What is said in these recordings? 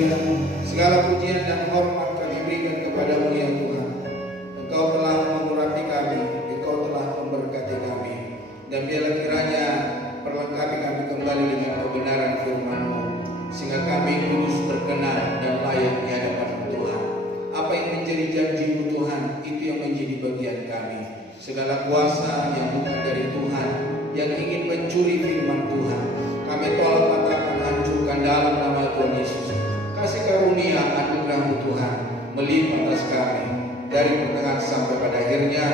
Haleluya. Segala pujian dan hormat kami berikan kepadamu ya Tuhan. Engkau telah mengurapi kami, Engkau telah memberkati kami. Dan biarlah kiranya perlengkapi kami kembali dengan kebenaran firman-Mu, sehingga kami kudus, berkenan dan layak di hadapan Tuhan. Apa yang menjadi janji-Mu Tuhan, itu yang menjadi bagian kami. Segala kuasa yang bukan dari Tuhan, yang ingin mencuri firman Tuhan, kami tolak, katakan, hancurkan dalam nama Tuhan Yesus. Kasih karunia anugerah-Mu Tuhan melimpah atas kami dari pertengahan sampai pada akhirnya,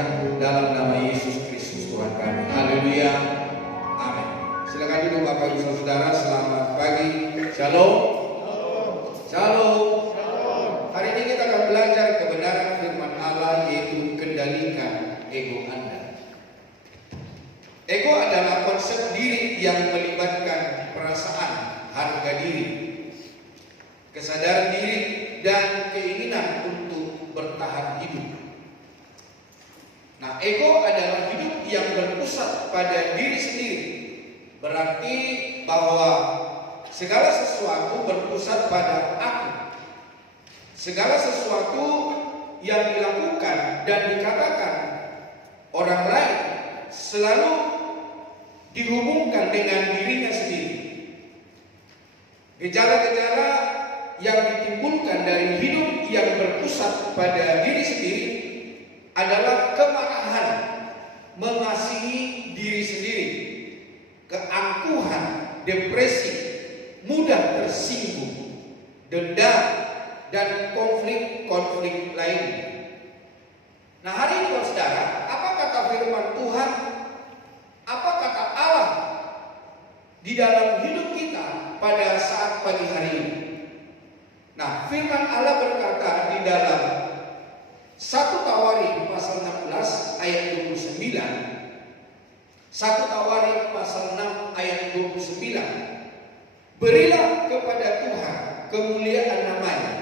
dalam nama Yesus Kristus Tuhan kami. Haleluya. Amin. Silakan duduk Bapak Ibu Saudara. Selamat pagi. Shalom. Shalom. Hari ini kita akan belajar kebenaran firman Allah, yaitu kendalikan ego Anda. Ego adalah konsep diri yang melibatkan perasaan, harga diri, kesadaran diri, dan keinginan untuk bertahan hidup. Nah, ego adalah hidup yang berpusat pada diri sendiri. Berarti bahwa segala sesuatu berpusat pada aku. Segala sesuatu yang dilakukan dan dikatakan orang lain selalu dihubungkan dengan dirinya sendiri. Gejala-gejala yang ditimbulkan dari hidup yang berpusat pada diri sendiri adalah kemarahan, mengasihi diri sendiri, keangkuhan, depresi, mudah tersinggung, dendam, dan konflik-konflik lainnya. Nah, hari ini saudara, apa kata firman Tuhan? Apa kata Allah di dalam hidup kita pada saat pagi hari ini? Nah, firman Allah berkata di dalam 1 Tawarik pasal 16 ayat 29. 1 Tawarik pasal 6 ayat 29. Berilah kepada Tuhan kemuliaan namanya,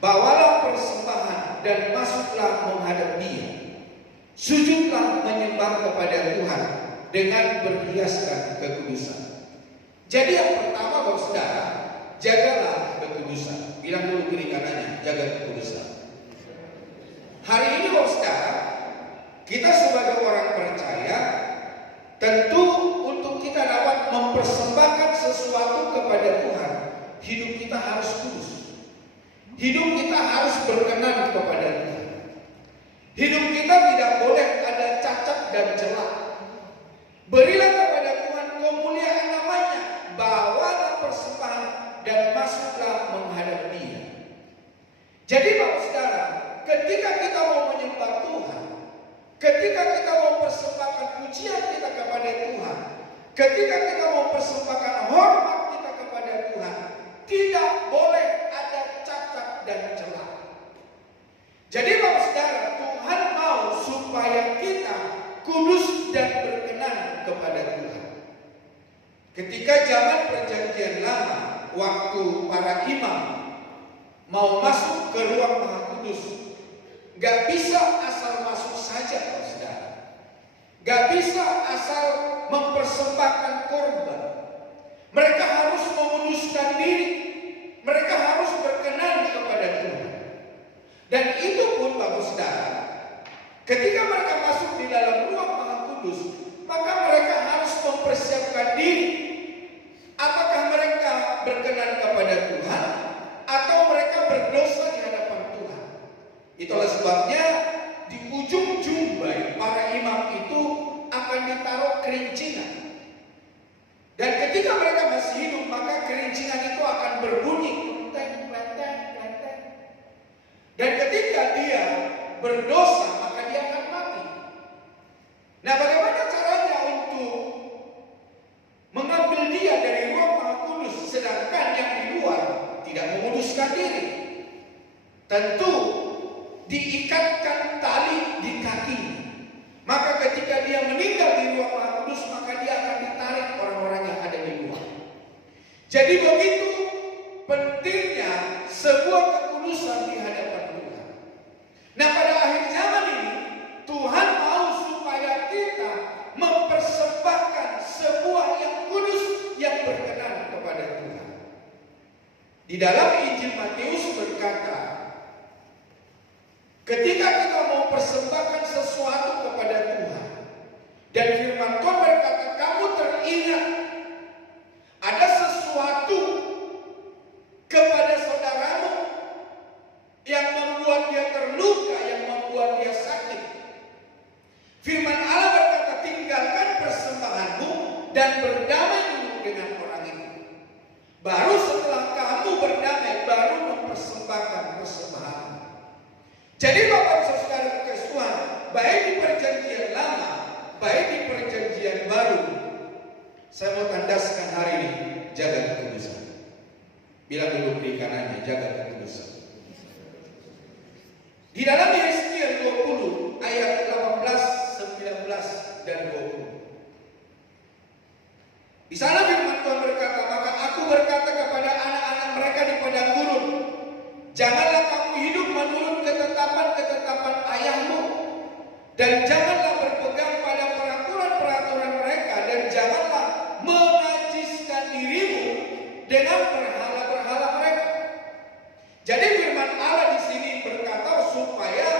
bawalah persembahan dan masuklah menghadap Dia. Sujudlah menyembah kepada Tuhan dengan berhiaskan kekudusan. Jadi yang pertama Bapak Saudara, jagalah kekudusan. Bilang dulu kiri kanannya, jaga kekudusan. Hari ini Bapak Saudara, kita sebagai orang percaya, tentu untuk kita dapat mempersembahkan sesuatu kepada Tuhan, hidup kita harus kudus. Hidup kita harus berkenan kepada Tuhan. Hidup kita tidak boleh ada cacat dan celah. Berilah kepada Tuhan kemuliaan namanya, bawalah persembahan dan masuklah menghadap Dia. Jadi Bapak Saudara, ketika kita mau menyembah Tuhan, ketika kita mau persembahkan pujian kita kepada Tuhan, ketika kita mau persembahkan hormat kita kepada Tuhan, tidak boleh ada cacat dan celah. Jadi Bapak Saudara, Tuhan mau supaya kita kudus dan berkenan kepada Tuhan. Ketika zaman perjanjian lama, waktu para imam mau masuk ke ruang Maha Kudus, gak bisa asal masuk saja Bapak Saudara. Gak bisa asal mempersembahkan korban. Mereka harus menguduskan diri. Mereka harus berkenan kepada Tuhan. Dan itu pun Bapak Saudara, ketika mereka masuk di dalam ruang Maha Kudus, maka mereka harus mempersiapkan diri. Apakah mereka berkenan kepada Tuhan atau mereka berdosa di hadapan Tuhan? Itulah sebabnya di ujung jumbai para imam itu akan ditaruh kerincingan. Dan ketika mereka masih hidup, maka kerincingan itu akan berbunyi klenteng. Dan ketika dia berdosa, maka dia akan mati. Nah, bagaimana caranya untuk mengambil dia dari ruang Maha Kudus, sedangkan yang di luar tidak menguduskan diri? Tentu diikatkan tali di kakinya. Maka ketika dia meninggal di ruang Maha Kudus, maka dia akan ditarik orang-orang yang ada di luar. Jadi begitu pentingnya sebuah kekudusan di hadapan Tuhan. Nah, pada akhir zaman ini Tuhan mau supaya kita mempersembahkan sebuah yang kudus, yang berkenan kepada Tuhan. Di dalam Injil Matius berkata, ketika kita mau persembahkan sesuatu kepada Tuhan, dan firman Tuhan berkata, kamu teringat ada sesuatu kepada saudaramu yang membuat dia terluka, yang membuat dia sakit. Firman Allah berkata, tinggalkan persembahanmu dan berdamai dulu dengan orang itu. Baru setelah kamu berdamai, baru mempersembahkan persembahan. Jadi Bapak Ibu Saudara kekasih Tuhan, baik di perjanjian lama, baik di perjanjian baru, saya mau tandaskan hari ini, jaga kekudusan. Bilang dulu di kanannya, jaga kekudusan. Di dalam Yesaya 20 ayat 18, 19 dan 20. Di sana firman Tuhan berkata, maka aku berkata kepada anak-anak mereka di padang gurun, janganlah kamu hidup menurut ketetapan-ketetapan ayahmu, dan janganlah berpegang pada peraturan-peraturan mereka, dan janganlah menajiskan dirimu dengan berhala-berhala mereka. Jadi firman Allah di sini berkata supaya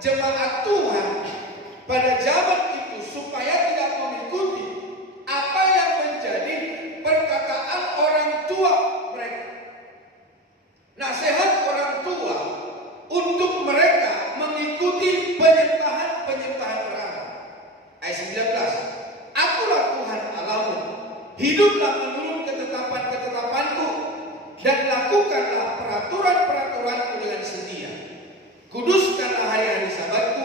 jemaat Tuhan pada zaman itu supaya tidak mengikuti apa yang menjadi perkataan orang tua mereka. Nasihat orang tua untuk mereka mengikuti penyembahan berhala. Ayat 19. Akulah Tuhan Allahmu, hiduplah menurut ketetapan-ketetapanku, dan lakukanlah peraturan-peraturanku dengan setia. Kuduskanlah hari-hari Sabatku,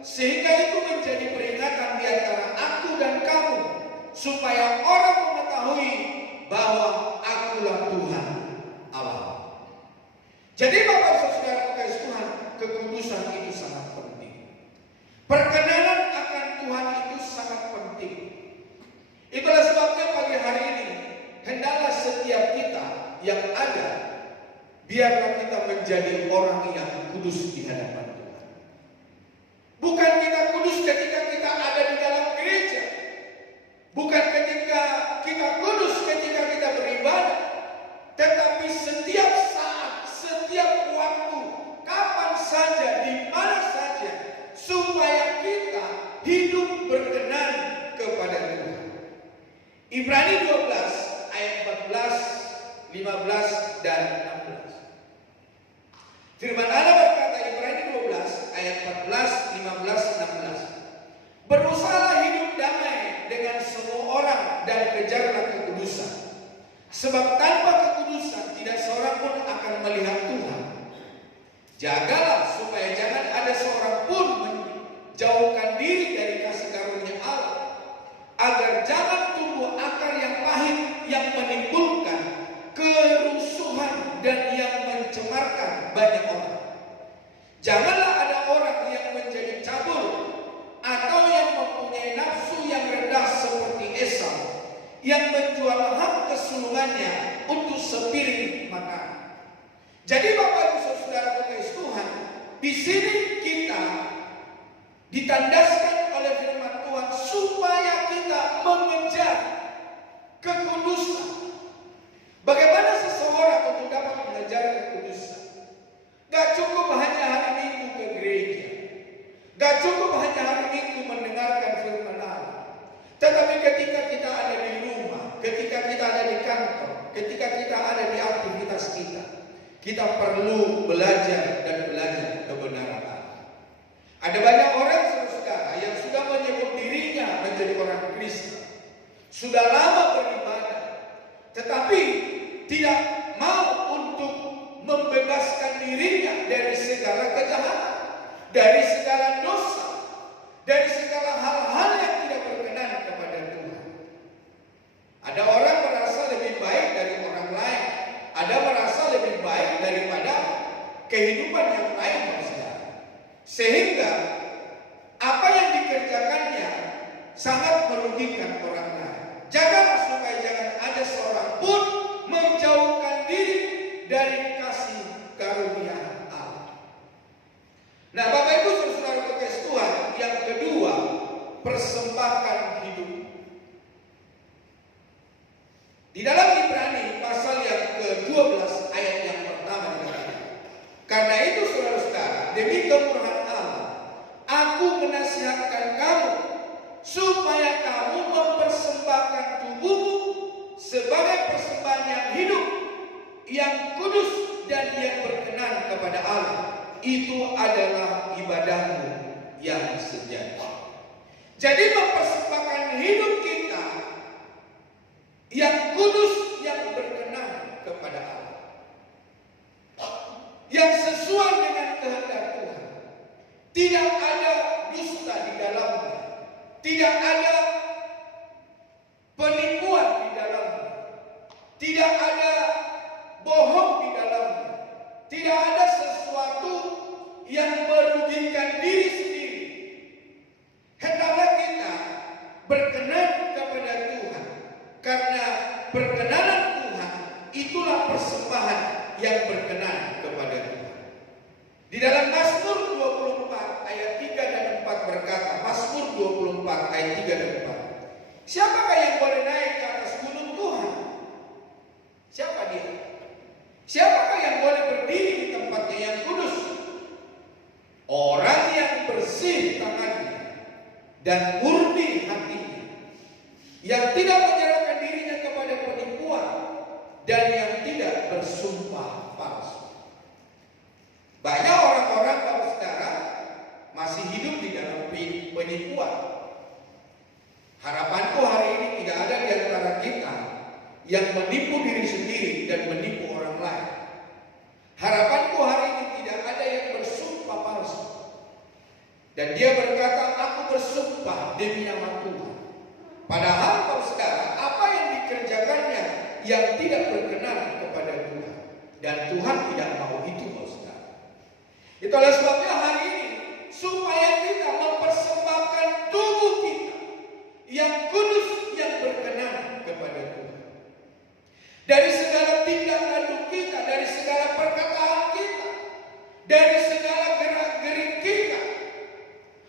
sehingga itu menjadi peringatan di antara aku dan kamu, supaya orang mengetahui bahwa akulah Tuhan Allah. Jadi Bapak Saudara kekasih Tuhan, kekudusan itu sangat penting. Perkenanan akan Tuhan itu sangat penting. Itulah sebabnya pagi hari ini hendaklah setiap kita yang ada, biarlah kita menjadi orang yang kudus di hadapan Tuhan. Bukan kita kudus ketika kita ada di dalam gereja, bukan ketika kita kudus ketika kita beribadah, tetapi setiap saat, setiap waktu, kapan saja, di mana saja, supaya kita hidup berkenan kepada Tuhan. Ibrani 12 ayat 14, 15 dan 16. Firman Allah berkata, Ibrani 12 ayat 14, 15, 16. Berusahalah hidup damai dengan semua orang dan kejarlah kekudusan. Sebab tanpa kekudusan tidak seorang pun akan melihat Tuhan. Jagalah supaya jangan ada seorang pun menjauhkan diri dari kasih karunia Allah, agar jangan tumbuh akar yang pahit yang menimbulkan kerusuhan dan yang mencemarkan banyak orang. Janganlah ada orang yang menjadi cabul atau yang mempunyai nafsu yang rendah seperti Esau, yang menjual hak kesulungannya untuk sepiring makanan. Jadi Bapak Ibu Saudara kekasih Tuhan, di sini kita ditandaskan oleh firman Tuhan supaya kita mengejar kekudusan. Bagaimana seseorang untuk dapat mengejar kekudusan? Gak cukup hanya hari Minggu ke gereja, gak cukup hanya hari Minggu mendengarkan firman Allah, tetapi ketika kita ada di rumah, ketika kita ada di kantor, ketika kita ada di aktivitas kita perlu belajar dan belajar kebenaran Allah. Ada banyak orang saudara yang sudah menyebut dirinya menjadi orang Kristen, sudah lama beribadah, tetapi tidak mau untuk membebaskan dirinya dari segala kejahatan, dari segala dosa, dari segala hal-hal yang tidak berkenan kepada Tuhan. Ada orang merasa lebih baik dari orang lain, ada merasa lebih baik daripada kehidupan yang lain, sehingga apa yang dikerjakannya sangat merugikan orang lain. Janganlah supaya jangan ada seorang pun menjauhkan diri dari kasih karunia Allah. Nah, Bapak Ibu Saudara kekasih Tuhan, yang kedua, persembahkan hidup. Di dalam Ibrani pasal yang ke-12 ayat demi kemurahan Allah, aku menasihatkan kamu supaya kamu mempersembahkan tubuhmu sebagai persembahan yang hidup, yang kudus dan yang berkenan kepada Allah. Itu adalah ibadahmu yang sejati. Jadi mempersembahkan hidup kita yang kudus, yang berkenan kepada Allah, yang sesuai dengan kehendak Tuhan. Tidak ada dusta di dalamnya, tidak ada penipuan di dalamnya, tidak ada bohong di dalamnya, tidak ada sesuatu yang merugikan diri sendiri. Hendaklah kita berkenan kepada Tuhan, karena perkenanan Tuhan itulah persembahan yang berkenan kepada Tuhan. Di dalam Mazmur 24 ayat 3 dan 4 berkata, Mazmur 24 ayat 3 dan 4, siapakah yang boleh naik ke atas gunung Tuhan? Siapa dia? Siapakah yang boleh berdiri di tempatnya yang kudus? Orang yang bersih tangannya dan murni hatinya, yang tidak menyerahkan dirinya kepada penipuan dan yang tidak bersumpah palsu. Banyak orang-orang, Bapak Saudara, masih hidup di dalam penipuan. Harapanku hari ini tidak ada di antara kita yang menipu diri sendiri dan menipu orang lain. Harapanku hari ini tidak ada yang bersumpah palsu. Dan dia berkata, aku bersumpah demi nama Tuhan. Padahal, Bapak Saudara, apa yang dikerjakannya yang tidak berkenan kepada Tuhan. Dan Tuhan tidak mau itu, Bapak Saudara. Itulah sebabnya hari ini, supaya kita mempersembahkan tubuh kita yang kudus, yang berkenan kepada Tuhan. Dari segala tindak tanduk kita, dari segala perkataan kita, dari segala gerak-gerik kita.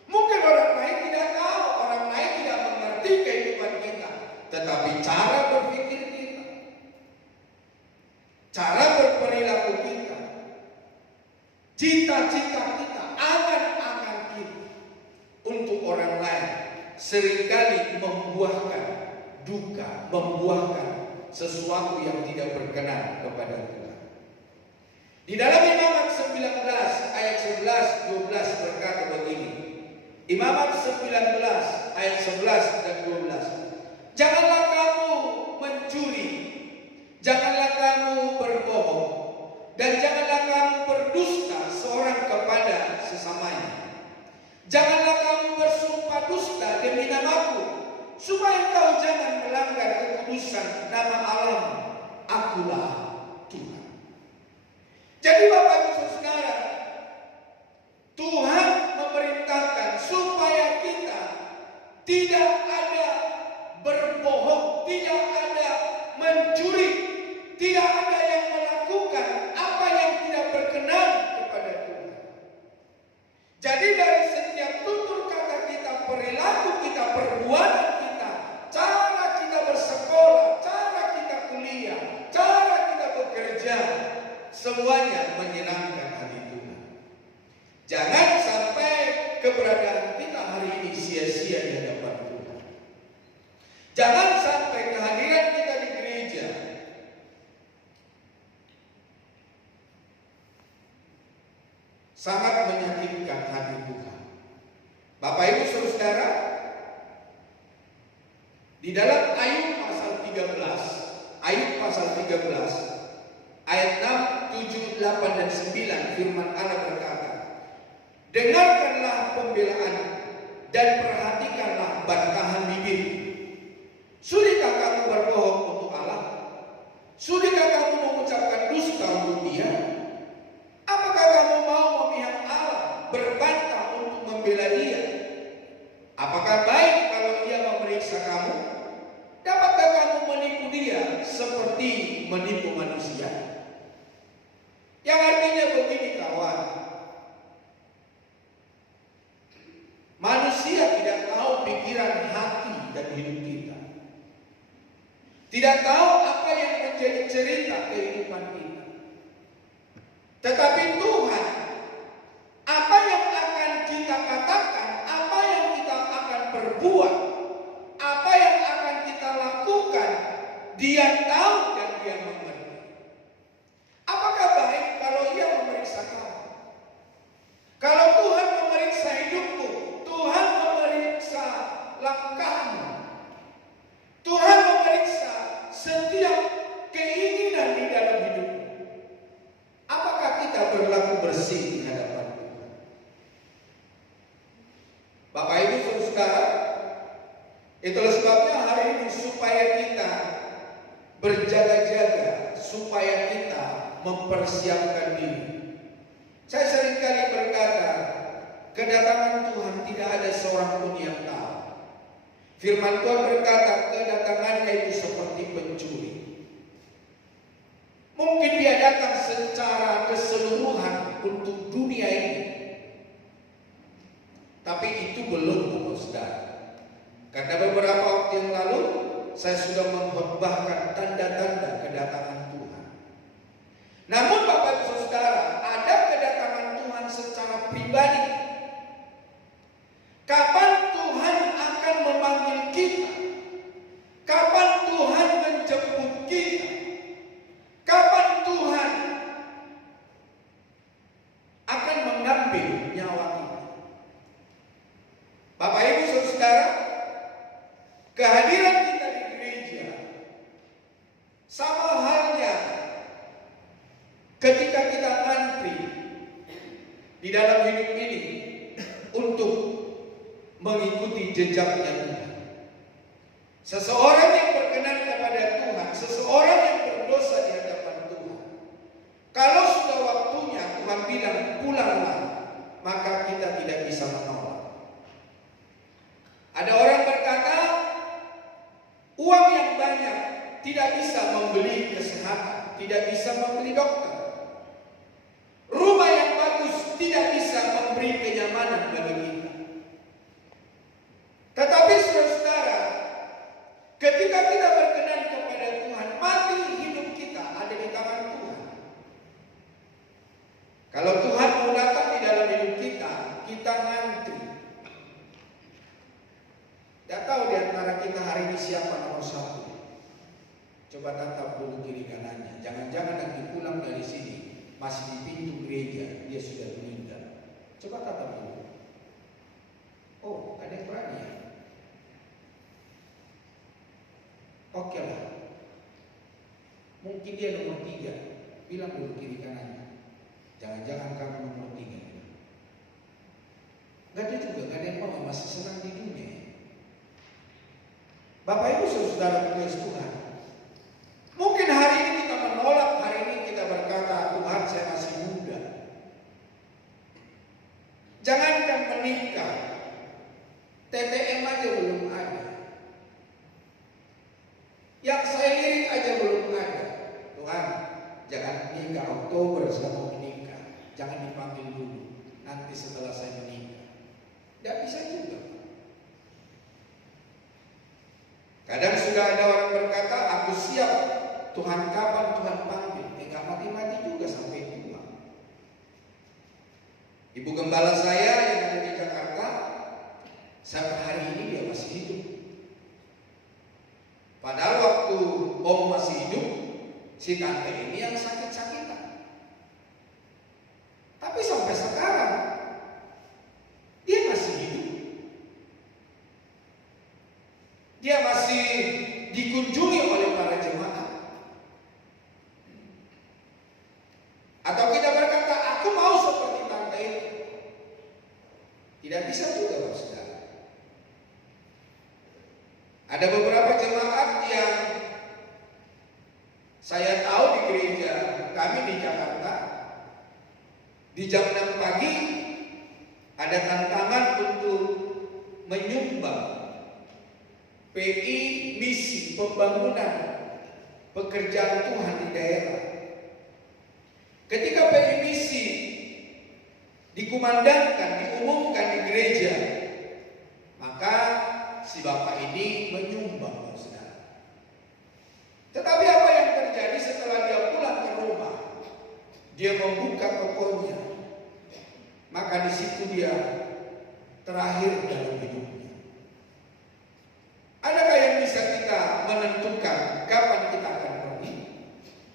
Mungkin orang lain tidak tahu, orang lain tidak mengerti kehidupan kita, tetapi cara berpikir kita, cara berperilaku kita, cita-cita kita, angan-angan kita untuk orang lain seringkali membuahkan duka, membuahkan sesuatu yang tidak berkenan kepada Tuhan. Di dalam Imamat 19 ayat 11 12 berkata begini. Imamat 19 ayat 11 dan 12. Janganlah kamu mencuri, janganlah kamu berbohong, dan janganlah kamu berdusta seorang kepada sesamanya. Janganlah kamu bersumpah dusta demi namaku, supaya kau jangan melanggar kekudusan nama Allahmu. Akulah Tuhan. Jadi Bapak Ibu Saudara, Tuhan memerintahkan supaya kita tidak ada berbohong, tidak ada mencuri, tidak ada yang melakukan apa yang tidak berkenan kepada Tuhan. Jadi dari setiap tutur kata kita, perilaku kita, perbuatan kita, cara kita bersekolah, cara kita kuliah, cara kita bekerja, semuanya menyenangkan hati Tuhan. Jangan sampai keberadaan kita hari ini sia-sia di hadapan Tuhan. Jangan sampai kehadiran kita di gereja sangat menyakitkan hati Tuhan. Bapak Ibu Saudara, di dalam Ayub pasal 13, Ayub pasal 13 ayat 6, 7, 8 dan 9, firman Allah berkata, dengarkanlah pembelaan dan perhatikanlah bantahan bibir. Sudahkah kamu berbohong untuk Allah? Sudahkah kamu mengucapkan dusta untuk Dia? Apakah kamu mau memihak Allah, berbantah untuk membela Dia? Apakah baik kalau Dia memeriksa kamu? Dapatkah kamu menipu Dia seperti menipu manusia? Yang artinya begini kawan, manusia tidak tahu pikiran hati dan hidup kita, tidak tahu apa yang menjadi cerita kehidupan kita. Tetapi Tuhan, apa Itulah sebabnya hari ini supaya kita berjaga-jaga, supaya kita mempersiapkan diri. Saya seringkali berkata, kedatangan Tuhan tidak ada seorang pun yang tahu. Firman Tuhan berkata, kedatangannya itu seperti pencuri. Mungkin dia datang secara keseluruhan untuk dunia ini, tapi itu belum, Bapak Saudara. Karena beberapa waktu yang lalu saya sudah mengkhotbahkan tanda-tanda kedatangan Tuhan. Namun Bapak Ibu Saudara, ada kedatangan Tuhan secara pribadi. Kapan Tuhan akan memanggil kita? Kapan Tuhan menjemput kita? Kapan Tuhan akan mengambil nyawa kita? Bapak Ibu Saudara, kehadiran kita di gereja sama halnya ketika kita antri di dalam hidup ini untuk mengikuti jejaknya Tuhan. Seseorang yang berkenan kepada Tuhan, seseorang yang berdosa di hadapan Tuhan, kalau sudah waktunya Tuhan bilang pulanglah, maka kita tidak bisa menolak. Ada orang berkata, uang yang banyak tidak bisa membeli kesehatan, tidak bisa membeli dokter. Rumah yang bagus tidak bisa memberi kenyamanan bagi kita. Tetapi saudara, ketika kita berkenan kepada Tuhan, mati hidup kita ada di tangan Tuhan. Kalau Tuhan mau datang di dalam hidup kita, kita ngantri. Tidak tahu di antara kita hari ini siapa nomor satu. Coba tatap dulu kiri kanannya. Jangan-jangan nanti pulang dari sini masih di pintu gereja, dia sudah meninggal. Coba tatap dulu. Oh, ada yang berani ya? Oke lah. Mungkin dia nomor 3. Bilang dulu kiri kanannya. Jangan-jangan kamu nomor 3. Gak ada juga, gak ada yang mau, masih senang di dunia. Bapak Ibu Saudara kekasih Tuhan, mungkin hari ini kita menolak, hari ini kita berkata, Tuhan saya masih muda. Jangankan menikah, TTM aja belum ada. Yang saya lirik aja belum ada. Tuhan, jangan nikah Oktober saya mau menikah. Jangan dipanggil dulu, nanti setelah saya menikah. Tidak bisa juga. Kadang sudah ada orang berkata, aku siap. Tuhan kapan Tuhan panggil? Enggak mati-mati juga sampai tua. Ibu gembala saya yang ada di Jakarta, sampai hari ini dia masih hidup. Padahal waktu Om masih hidup, si tante ini yang sakit-sakitan. Tapi sampai sekarang dia masih hidup. Dia masih dikunjungi oleh para jemaat. Atau kita berkata, aku mau seperti tante itu. Tidak bisa juga, Bapak Saudara. Ada beberapa jemaat yang saya tahu di gereja kami di Jakarta, di jam 6 pagi ada tantangan untuk menyumbang PI misi pembangunan pekerjaan Tuhan di daerah. Ketika PI misi dikumandangkan, diumumkan di gereja, maka si bapak ini menyumbang, saudara. Tetapi apa yang terjadi setelah dia pulang ke rumah? Dia membuka tokonya, maka di situ dia terakhir dalam hidupnya. Adakah yang bisa kita menentukan kapan kita akan pergi?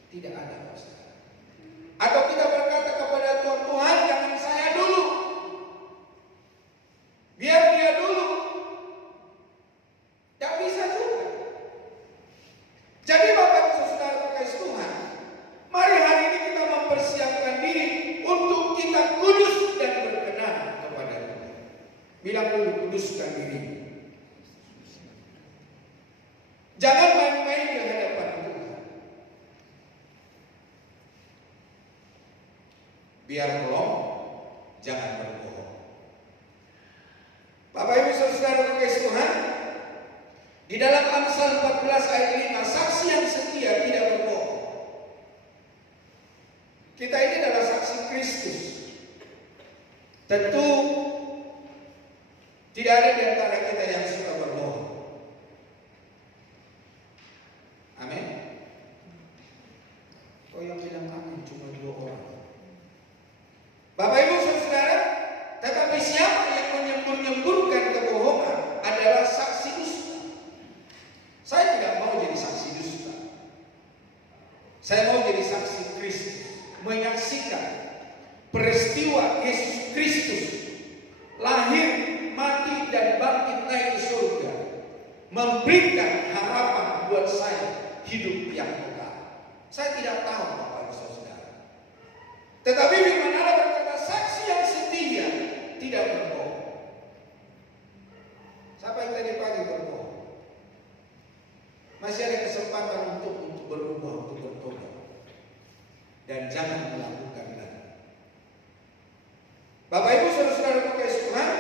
Tidak ada, saudara. Atau kita berkata kepada Tuhan, Tuhan jangan saya dulu, biar dia dulu. Tidak bisa juga. Jadi Bapak Ibu Saudara kekasih Tuhan, mari hari ini kita mempersiapkan diri untuk kita kudus dan berkenan kepada Tuhan. Bilang dulu, kuduskan diri. Biar belum, jangan berbohong. Bapak Ibu Saudara kasih Tuhan, di dalam Amsal 14 ayat 5, saksi yang setia tidak berbohong. Kita ini adalah saksi Kristus. Tentu tidak ada di antara kita yang suka berbohong. Amin. Oh, yang bilang amin cuma 2 orang. Bapak Ibu Saudara, tetapi siapa yang menyembur-nyemburkan kebohongan adalah saksi dusta. Saya tidak mau jadi saksi dusta. Saya mau jadi saksi Kristus, menyaksikan peristiwa Yesus Kristus lahir, mati, dan bangkit naik ke surga, memberikan harapan buat saya hidup yang kekal. Saya tidak tahu Bapak Ibu Saudara, tetapi firman Allah berkata saksi yang setia tidak berbohong. Siapa yang tadi pagi berbohong? Masih ada kesempatan untuk berubah, untuk bertobat, dan jangan melakukan lagi. Bapak Ibu Saudara kasih Tuhan,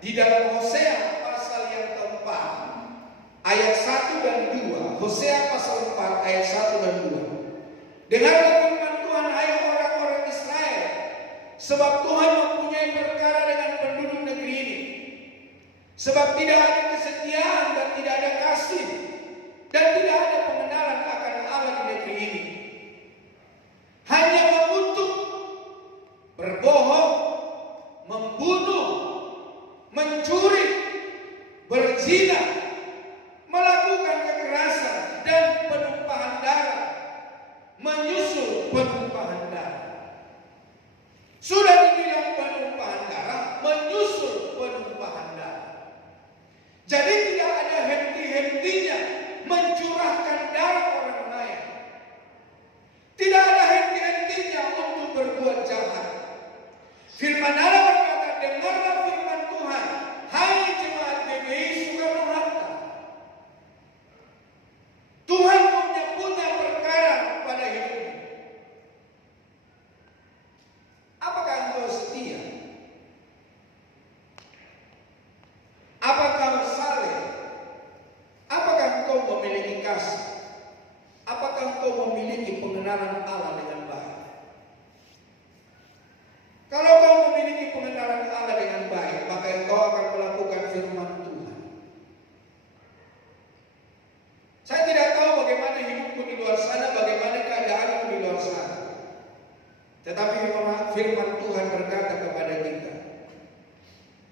di dalam Hosea pasal yang keempat ayat 1 dan 2, Hosea pasal 4 ayat 1 dan 2. Dengarlah firman Tuhan, hai orang-orang Israel, sebab Tuhan mempunyai perkara dengan penduduk negeri ini. Sebab tidak ada kesetiaan dan tidak ada kasih, dan tidak ada pengenalan akan Allah di negeri ini. Hanya mengutuk, berbohong, membunuh, mencuri, berzina, melakukan kekerasan dan penumpahan darah, menyusul penumpahan darah. Sudah dibilang penumpahan darah, menyusul penumpahan darah. Jadi tidak ada henti-hentinya mencurahkan darah orang lain. Tidak ada henti-hentinya untuk berbuat jahat. Firman Allah berkata, dengarlah firman Tuhan, hai jemaat GBI Soekarno-Hatta. Tuhan punya perkara pada hidupmu. Apakah engkau setia? Apakah engkau saleh? Apakah engkau memiliki kasih? Apakah engkau memiliki pengenalan Allah dengan baik? Kalau kau memiliki pengenalan Allah dengan baik, maka engkau akan melakukan firman Tuhan. Saya tidak tahu bagaimana hidupmu di luar sana, bagaimana keadaanmu di luar sana. Tetapi firman Tuhan berkata kepada kita,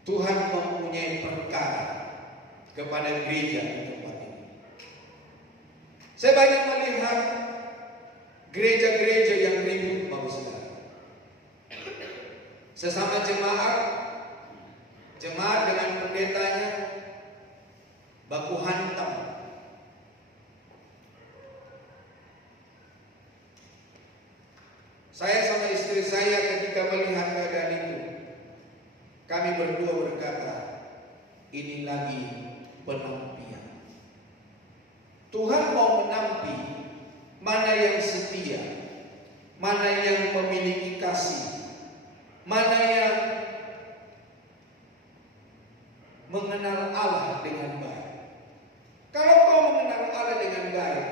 Tuhan mempunyai perkara kepada gereja di tempat ini. Saya banyak melihat gereja-gereja yang ribut, Bapak Saudara. Sesama jemaat dengan pendetanya baku hantam. Saya sama istri saya ketika melihat keadaan itu, kami berdua berkata, ini lagi penampian. Tuhan mau menampi mana yang setia, mana yang memiliki kasih, mana yang mengenal Allah dengan baik. Kalau kau mengenal Allah dengan baik,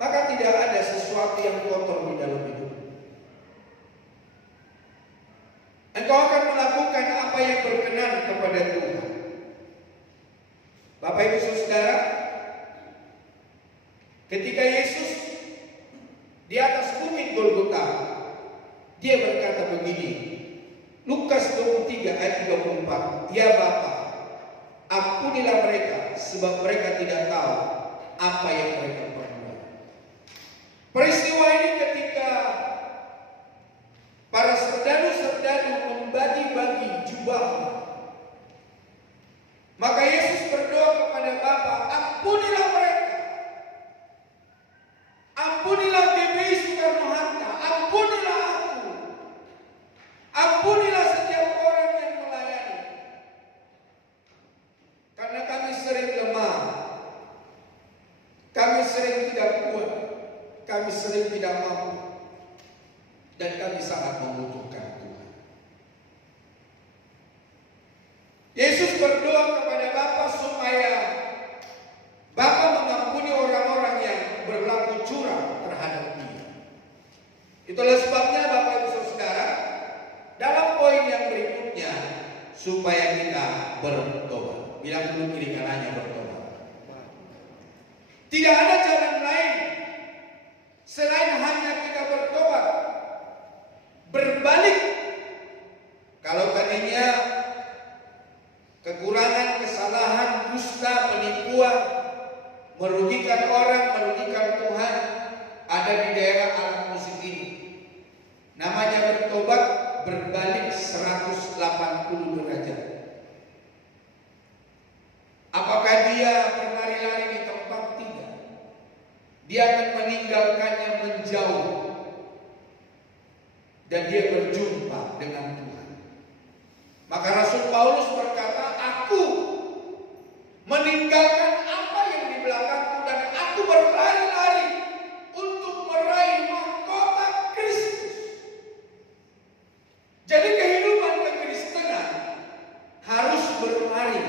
maka tidak ada sesuatu yang kotor di dalam hidup. Engkau akan melakukan apa yang berkenan kepada Tuhan. Bapak Ibu Saudara, ketika Yesus di atas bukit Golgota, dia berkata begini, Lukas 23 ayat 34, ya Bapa, ampunilah mereka, sebab mereka tidak tahu apa yang mereka perbuat. Peristiwa ini ketika para serdadu-serdadu membagi-bagi jubahnya, maka Yesus berdoa kepada Bapa, ampunilah mereka, ampunilah GBI Soekarno-Hatta, ampunilah aku, ampunilah setiap orang yang melayani, karena kami sering lemah, kami sering tidak kuat, kami sering tidak dan kami sangat membutuhkan Tuhan. Yesus berdoa kepada Bapa supaya Bapa mengampuni orang-orang yang berlaku curang terhadap Dia. Itulah sebabnya Bapak Ibu Saudara, dalam poin yang berikutnya, supaya kita bertobat. Bilang dulu kiri kanannya bertobat. Tidak ada jalan lain selain hanya kita bertobat, berbalik. Kalau tadinya kekurangan, kesalahan, dusta, penipuan, merugikan orang, merugikan Tuhan, ada di daerah alam musik ini. Namanya bertobat, berbalik 180 derajat. Apakah dia berlari-lari di tempat? Tidak. Dia akan meninggalkannya menjauh, dan dia berjumpa dengan Tuhan. Maka Rasul Paulus berkata, aku meninggalkan apa yang di belakangku dan aku berlari-lari untuk meraih mahkota Kristus. Jadi kehidupan kekristenan harus berlari.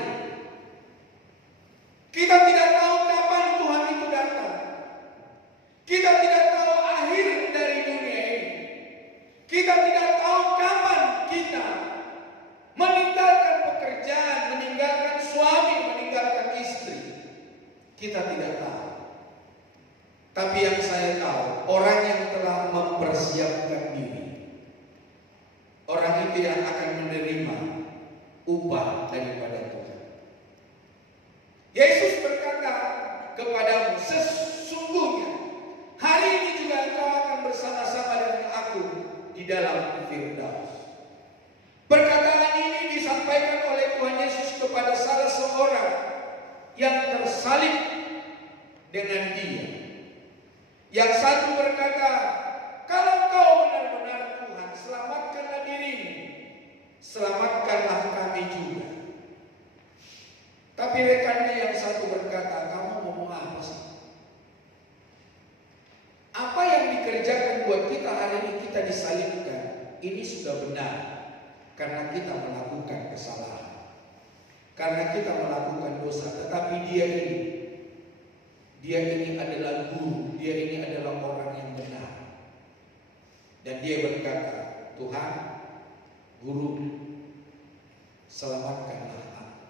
Kita tidak tahu kapan Tuhan itu datang. Kita tidak tahu akhir dari dunia ini. Kita tidak tahu kapan kita meninggalkan pekerjaan, meninggalkan suami, meninggalkan istri. Kita tidak tahu. Tapi yang saya tahu, orang yang telah mempersiapkan diri, orang itu yang akan menerima upah daripada Tuhan. Yesus berkata kepadamu, sesungguhnya hari ini juga engkau akan bersama-sama dengan aku di dalam Firdaus. Perkataan ini disampaikan oleh Tuhan Yesus kepada salah seorang yang tersalib dengan Dia. Yang satu berkata, kalau kau benar-benar Tuhan, selamatkanlah dirimu, selamatkanlah kami juga. Tapi rekannya yang satu berkata, kamu ngomong apa sih? Apa yang dikerjakan buat kita hari ini, kita disalibkan, ini sudah benar. Karena kita melakukan kesalahan, karena kita melakukan dosa. Tetapi dia ini adalah guru, dia ini adalah orang yang benar. Dan dia berkata, Tuhan, guru, selamatkanlah aku.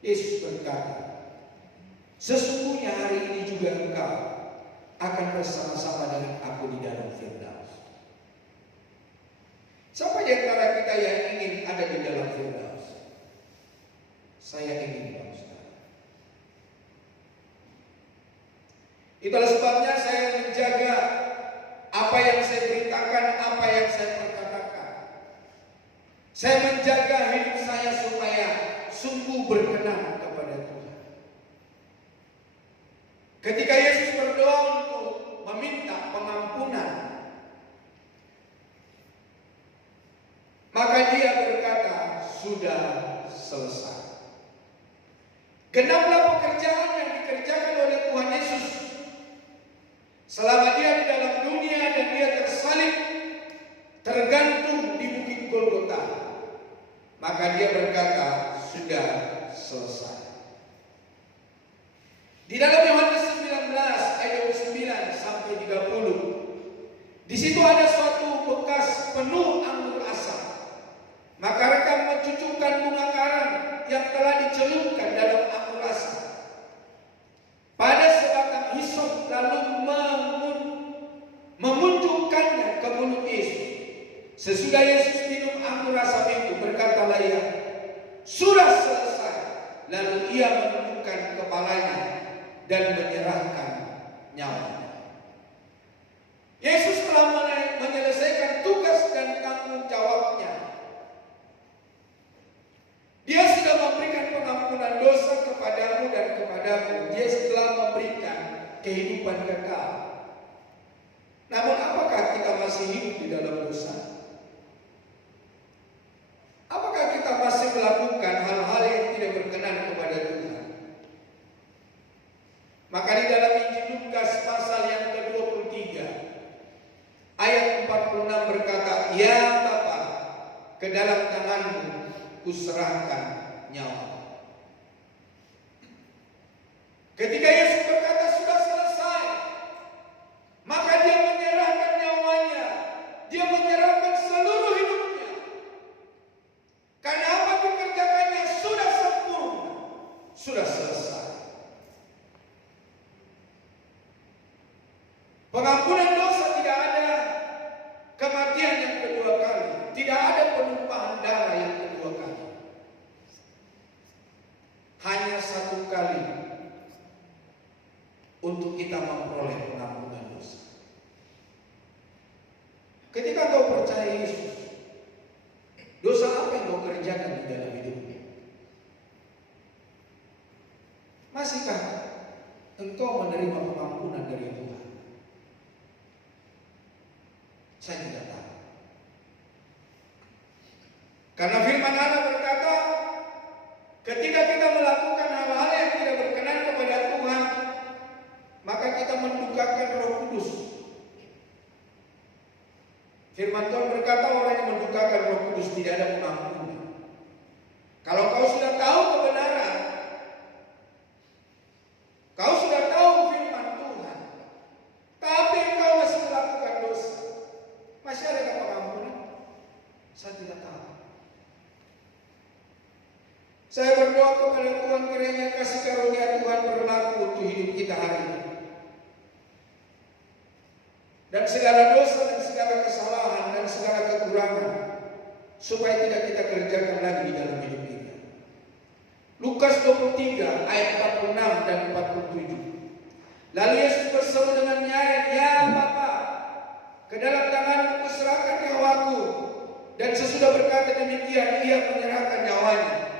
Yesus berkata, sesungguhnya hari ini juga engkau akan bersama-sama dengan aku di dalam Firdaus. Siapa di antara kita yang ingin ada di dalam Firdaus? Saya ingin, Pak Ustaz. Itulah sebabnya saya menjaga apa yang saya beritakan, apa yang saya perkatakan. Saya menjaga hidup saya supaya sungguh berkenan kepada Tuhan. Ketika Yesus berdoa untuk meminta pengampunan, maka dia berkata, sudah selesai. Genaplah pekerjaan yang dikerjakan oleh Tuhan Yesus selama dia di dalam dunia dan dia tersalib, tergantung di bukit Golgota. Maka dia berkata, sudah selesai. Di dalam Yohanes 19 ayat 29 sampai 30, di situ ada suatu bekas penuh anggur asam. Maka rekan mencucukkan bunga karang yang telah dicelupkan dalam anggur asam pada sebatang hisop, lalu memunculkannya ke mulut Yesus. Sesudah Yesus minum anggur asam itu, berkatalah ia, sudah selesai. Lalu ia menundukkan kepalanya dan menyerahkan nyawanya. Yesus telah menyelesaikan tugas dan tanggung jawabnya. Dia sudah memberikan pengampunan dosa kepadamu dan kepadaku. Dia telah memberikan kehidupan kekal. Namun apakah kita masih hidup di dalam dosa? Apakah kita masih melakukan hal-hal yang tidak berkenan kepada Tuhan? Maka di dalam Injil Lukas pasal yang ke-23 ayat 46 berkata, "Ya Bapa, ke dalam tangan-Mu kuserahkan nyawa." Ketika Yesus berkata sudah selesai, maka dia menyerahkan nyawanya. Dia menyerahkan seluruh hidupnya. Karena apa dikerjakannya sudah sempurna, sudah selesai. Pengampunan dosa tidak ada kematian yang kedua kali, tidak ada penumpahan darah yang kedua kali. Hanya satu kali untuk kita memperoleh pengampunan dosa. Ketika kau percaya Yesus, dosa apa yang kau kerjakan di dalam hidupmu? Masihkah engkau menerima pengampunan dari Tuhan? Saya tidak tahu. Karena firman Allah berkata, ketika kita melakukan hal-hal yang tidak berkenan kepada Tuhan, maka kita mendukakan Roh Kudus. Firman Tuhan berkata, orang yang mendukakan Roh Kudus tidak ada pengampunan. Kalau kau sudah tahu kebenaran, kau sudah tahu firman Tuhan, tapi engkau masih melakukan dosa, masih ada pengampunan? Saya tidak tahu. Saya berdoa kepada Tuhan, kiranya kasih karunia Tuhan berlaku untuk hidup kita hari ini. Dan segala dosa dan segala kesalahan dan segala kekurangan, supaya tidak kita kerjakan lagi di dalam hidup kita. Lukas 23 ayat 46 dan 47. Lalu Yesus berseru dengan nyaring, "Ya Bapa, ke dalam tangan-Mu kuserahkan nyawaku." Dan sesudah berkata demikian, ia menyerahkan nyawanya.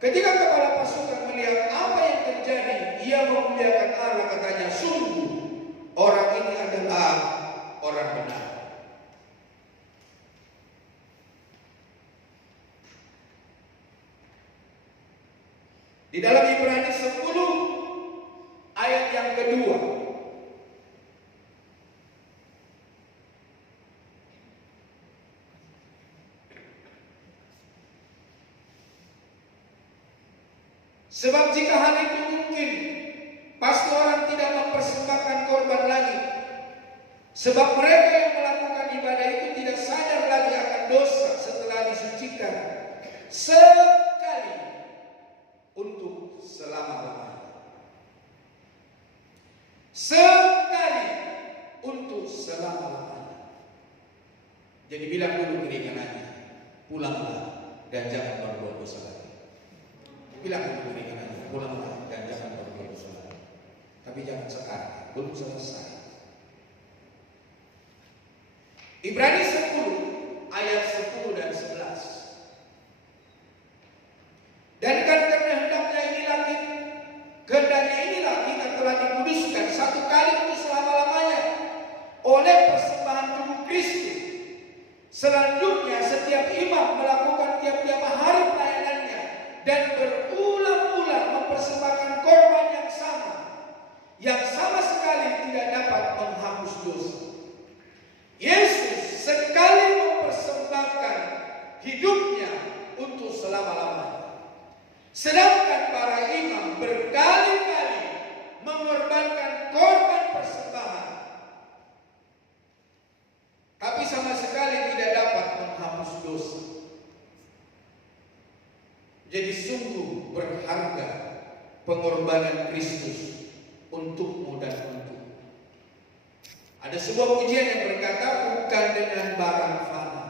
Ketika kepala pasukan melihat apa yang terjadi, ia memuliakan Allah, katanya, "Sungguh orang ini adalah orang benar." Di dalam Ibrani 10 ayat yang kedua, sebab jika hal itu mungkin, pasti orang tidak mempersembahkan korban lagi. Sebab mereka yang melakukan ibadah itu tidak sadar lagi akan dosa setelah disucikan sekali untuk selama-lamanya. Sekali untuk selama-lamanya. Jadi bilang dulu keringanannya, pulanglah dan jangan berbuat dosa lagi. Bilang dulu keringanannya, pulanglah dan jangan berbuat dosa lagi. Tapi jangan sekarang, belum selesai. Ibrani 10 ayat 10 dan 11. Dan karena kehendaknya inilah kita telah dikuduskan satu kali untuk selama-lamanya oleh persembahan tubuh Kristus. Selanjutnya setiap imam melakukan tiap-tiap hari pelayanannya dan berulang-ulang mempersembahkan korban yang sama sekali tidak dapat menghapus dosa. Yesus sekali mempersembahkan hidupnya untuk selama-lamanya. Sedangkan para imam berkali-kali mengorbankan korban persembahan, tapi sama sekali tidak dapat menghapus dosa. Jadi sungguh berharga pengorbanan Kristus untukmu dan untukku. Ada sebuah pujian yang berkata, bukan dengan barang fana,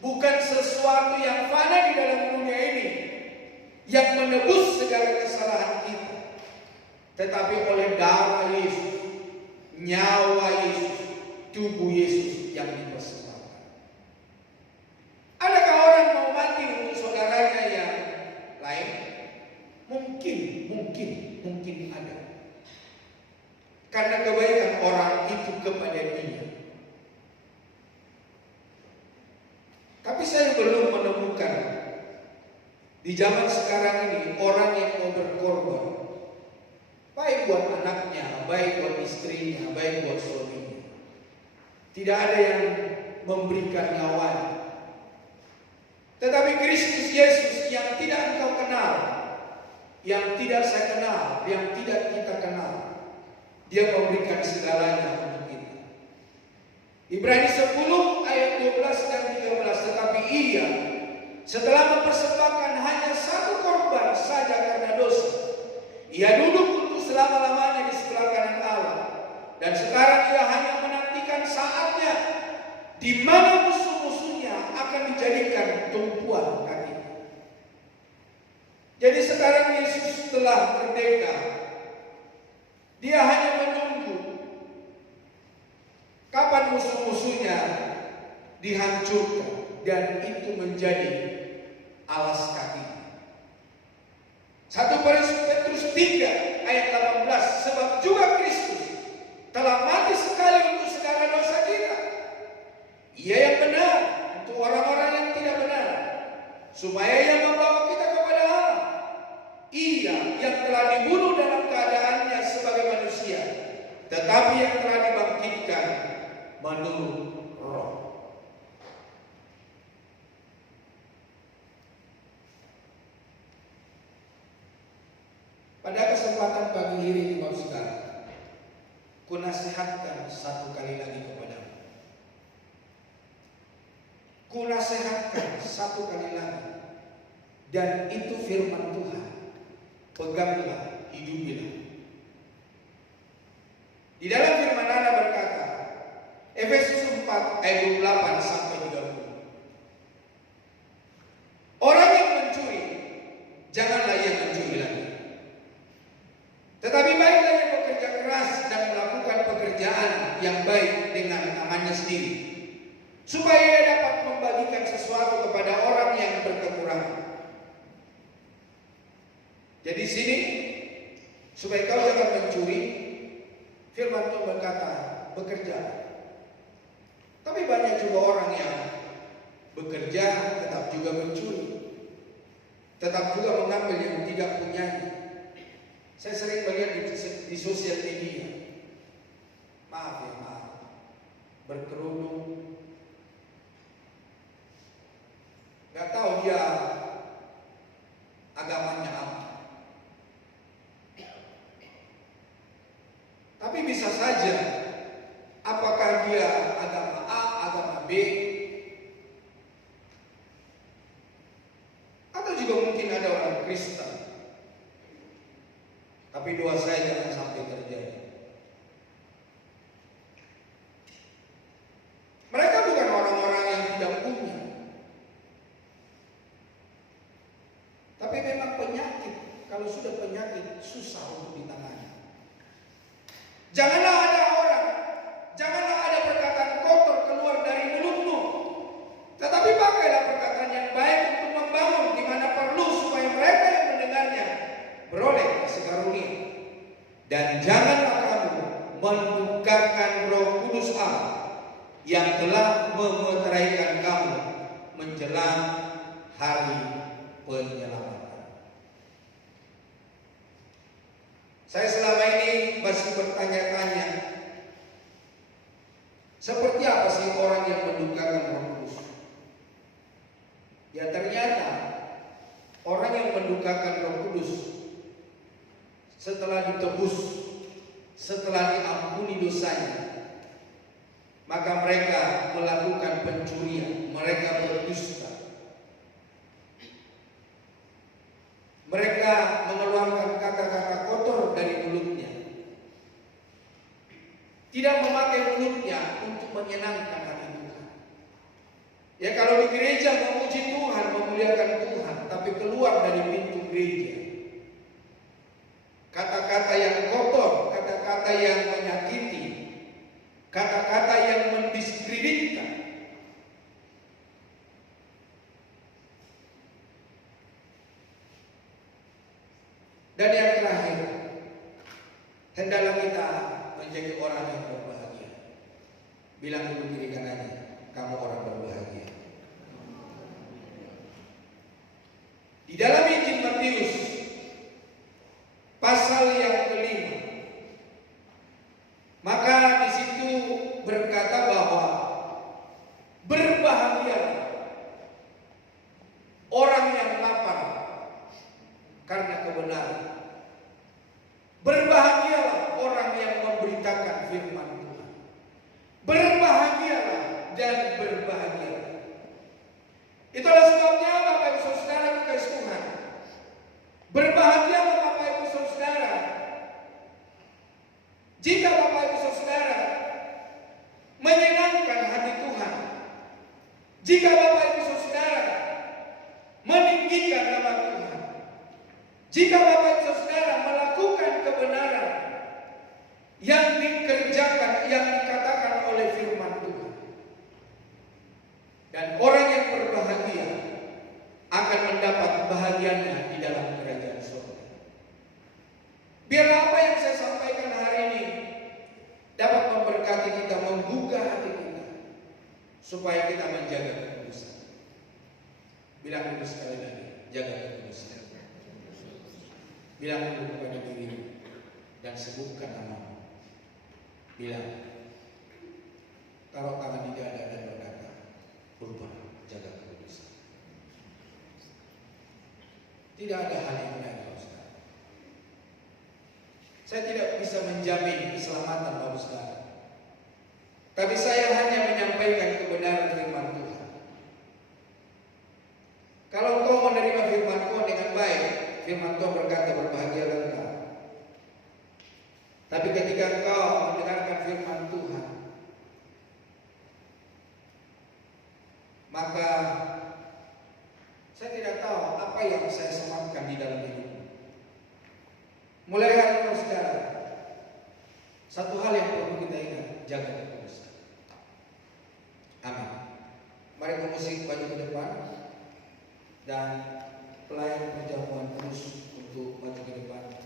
bukan sesuatu yang fana di dalam dunia ini yang menebus segala kesalahan kita, tetapi oleh darah Yesus, nyawa Yesus, tubuh Yesus yang dipersembahkan. Adakah orang mau mati untuk saudaranya yang lain? Mungkin ada. Karena kebaikan orang itu kepada dia. Tapi saya belum menemukan di zaman sekarang ini orang yang mau berkorban, baik buat anaknya, baik buat istrinya, baik buat suaminya. Tidak ada yang memberikan nyawanya. Tetapi Kristus Yesus yang tidak engkau kenal, yang tidak saya kenal, yang tidak kita kenal, Dia memberikan segalanya untuk kita. Ibrani 10 ayat 12 dan 13. Tetapi Ia setelah mempersembahkan hanya satu korban saja karena dosa, Ia duduk untuk selama-lamanya di sebelah kanan Allah. Dan sekarang Ia hanya menantikan saatnya di mana musuh-musuhnya akan dijadikan tumpuan kaki. Jadi sekarang Yesus telah merdeka. Dia hanya menunggu kapan musuh-musuhnya dihancurkan dan itu menjadi alas kaki. 1 Petrus 3 ayat 18. Sebab juga Kristus telah mati sekali untuk segala dosa kita. Ia yang benar untuk orang-orang yang tidak benar, supaya Ia membawa kita kepada Allah. Ia yang telah dibunuh dalam keadaannya sebagai manusia, tetapi yang telah dibangkitkan menurut Roh. Pada kesempatan pagi hari ini, Bapak Saudara, kunasihatkan satu kali lagi kepadamu. Kunasihatkan satu kali lagi. Dan itu firman Tuhan. Peganglah, hidupilah. Di dalam firman Allah berkata, Efesus 4 ayat 28 sampai 30. Orang yang mencuri, janganlah ia mencuri lagi. Tetapi baiklah ia bekerja keras dan melakukan pekerjaan yang baik dengan tangannya sendiri, supaya ia dapat membagikan sesuatu kepada orang yang berkekurangan. Jadi sini, supaya kau jangan mencuri, firman Tuhan berkata, bekerja. Tapi banyak juga orang yang bekerja tetap juga mencuri, tetap juga mengambil yang tidak punyanya. Saya sering melihat di sosial media, maaf, berkerudung, nggak tahu dia agamanya apa. Tapi bisa saja, apakah dia agama A, agama B, atau juga mungkin ada orang Kristen. Tapi doa saya jangan sampai terjadi. Mereka bukan orang-orang yang tidak punya, tapi memang penyakit. Kalau sudah penyakit, susah untuk ditangani. Janganlah ada perkataan kotor keluar dari mulutmu, tetapi pakailah perkataan yang baik untuk membangun di mana perlu, supaya mereka yang mendengarnya beroleh kasih karunia. Dan janganlah kamu mendukakan Roh Kudus Allah yang telah memeteraikan kamu menjelang hari penyelamatan. Saya selama ini masih bertanya-tanya, seperti apa sih orang yang mendukakan Roh Kudus? Ya ternyata orang yang mendukakan Roh Kudus setelah ditebus, setelah diampuni dosanya, maka mereka melakukan pencurian, mereka berdusta, mereka mengeluarkan kata-kata kotor dari mulutnya, tidak memakai mulutnya untuk menyenangkan hati Tuhan. Ya kalau di gereja memuji Tuhan, memuliakan Tuhan, tapi keluar dari pintu gereja kata-kata yang kotor, kata-kata yang menyakiti, kata-kata yang mendiskreditkan. Dan yang terakhir, hendaklah kita menjadi orang yang berbahagia. Bilang dulu kiri kanannya, kamu orang berbahagia. Di dalam Injil Matius pasal yang kelima, maka di situ berkata bahwa berbahagialah dan berbahagialah. Itulah sebabnya Bapak Ibu Saudara kekasih Tuhan, berbahagialah Bapak Ibu Saudara jika Bapak Ibu Saudara menyenangkan hati Tuhan, jika Bapak Ibu Saudara meninggikan nama Tuhan, jika Bapak Ibu Saudara melakukan kebenaran yang dikerjakan, yang dikatakan oleh firman Tuhan. Dan orang yang berbahagia akan mendapat bahagianya di dalam kerajaan surga. Biarlah apa yang saya sampaikan hari ini dapat memberkati kita, menggugah hati kita, supaya kita menjaga kekudusan. Bilang dulu sekali lagi, jaga kekudusan. Bilang dulu kepada dirimu dan sebutkan namamu. Bilang, taruh tangan di dada dan berkata, berubah, jaga kekudusan. Tidak ada hal yang lain, Bapak Saudara. Saya tidak bisa menjamin keselamatan Bapak Saudara, tapi saya hanya menyampaikan kebenaran firman Tuhan. Kalau engkau menerima firman Tuhan dengan baik, firman Tuhan berkata, berbahagialah engkau. Tapi ketika engkau mendengarkan firman Tuhan, maka saya tidak tahu apa yang saya sematkan di dalam hidup. Mulai hari ini saudara, satu hal yang perlu kita ingat, jaga kekudusan. Amin. Mari musik maju ke depan dan pelayan perjamuan terus untuk maju ke depan.